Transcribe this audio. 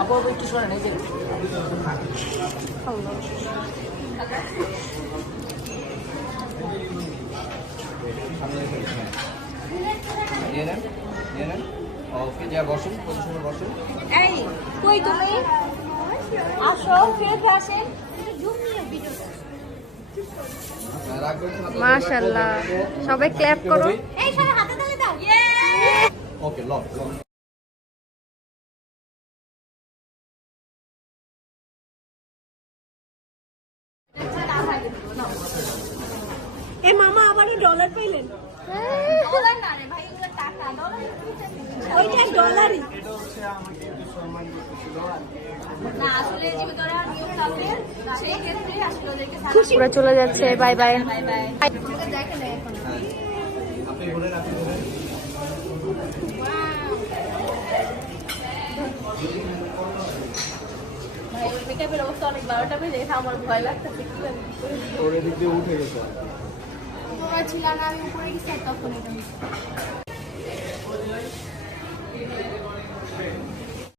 আপু একটু সরে নেই ওকে যা বসুন পজিশনে বসুন। এই কই তুমি আসো ফিরে আসেন। মাশাআল্লাহ সবাই ক্ল্যাপ করো। এই সবাই হাতে তালি দাও। ওকে লক লক। এ মামা আবারও ডলার পাইলেন? ডলার না রে ভাই, ওগুলো টাকা। ডলার ওইটা ডলারই। এটা হচ্ছে আমাকে একটু সম্মান দিতেছিল না, আসলে জীবিতরা নিয়ম কাউকে সেই ক্ষেত্রে আসলে ওদেরকে পুরো চলে যাচ্ছে। Bye bye bye bye. দেখেন এখন আপনি বলেন আপনি বলেন। ভাই ওই মেকআপের অবস্থা অনেক 12টা বেজে গেছে, আমার ভয় লাগতেছে। কি জানি ওর এদিক দিয়ে উঠে গেছে। তোমরা ছিল না, আমি উপরে গেছি তখন এটা